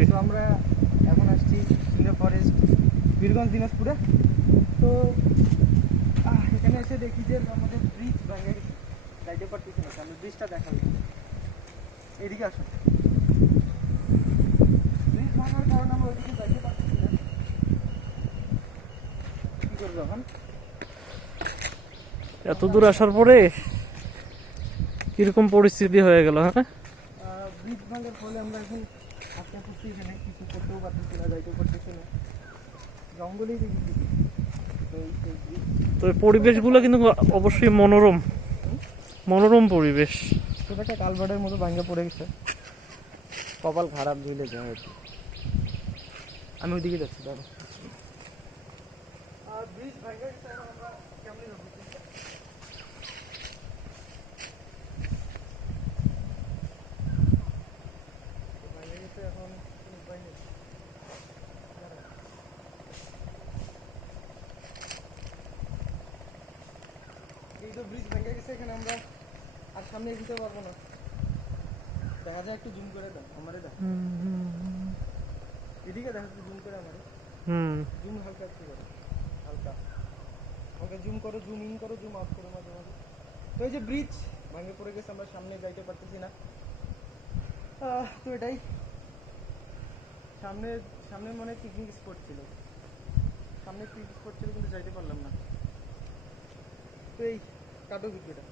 ওকে। তো আমরা এখন আসছি সিংড়া ফরেস্ট, বীরগঞ্জ, দিনাজপুরে। তো এখানে এসে দেখি যে আমাদের ব্রিজ ভেঙে গেছে, যাইতে পারতেছি না। আমি ব্রিজটা দেখাবো, এদিকে আসুন। ব্রিজ ভাঙার কারণে আমরা ওইদিকে যাইতে পারতেছি না। কী করবো এখন? এত দূর আসার পরে কিরকম পরিস্থিতি হয়ে গেল? হ্যাঁ, ব্রিজ ভাঙার ফলে আমরা এখন আস্তে আস্তে এখানে কিছু করতেও পারতেছি না, যাইতেও পারতেছি না, জঙ্গলেই দেখি। তো এই তো এই পরিবেশগুলো কিন্তু অবশ্যই মনোরম, মনোরম পরিবেশ। ছোট একটা কালভার্টের মতো ভাঙে পড়ে গেছে, কপাল খারাপ ধুইলে যায় আর কি। আমি ওইদিকে যাচ্ছি, দাঁড়ো। ব্রিজ ভাঙে গেছে, এখন আমরা কেমনি যাবো? ভাঙে গেছে, এখন কোনো উপায় নেই। এই তো ব্রিজ ভেঙে গেছে, এখানে আমরা আর সামনে এগোতে পারবো না। দেখা যায়, একটু জুম করে দেন আমারে, দেখ এদিকে দেখা যাচ্ছে, জুম করে আমারে। জুম হালকা একটু করো, হালকা হালকা জুম করো, জুম ইন করো, জুম আউট করো মাঝে মাঝে। তো এই যে ব্রিজ ভেঙে পড়ে গেছে, আমরা সামনে যাইতে পারতেছি না। তো এটাই, সামনে সামনে মনে পিকনিক স্পট ছিল, সামনে পিকনিক স্পট ছিল, কিন্তু যাইতে পারলাম না। তো এই কাটো ভিডিওটা।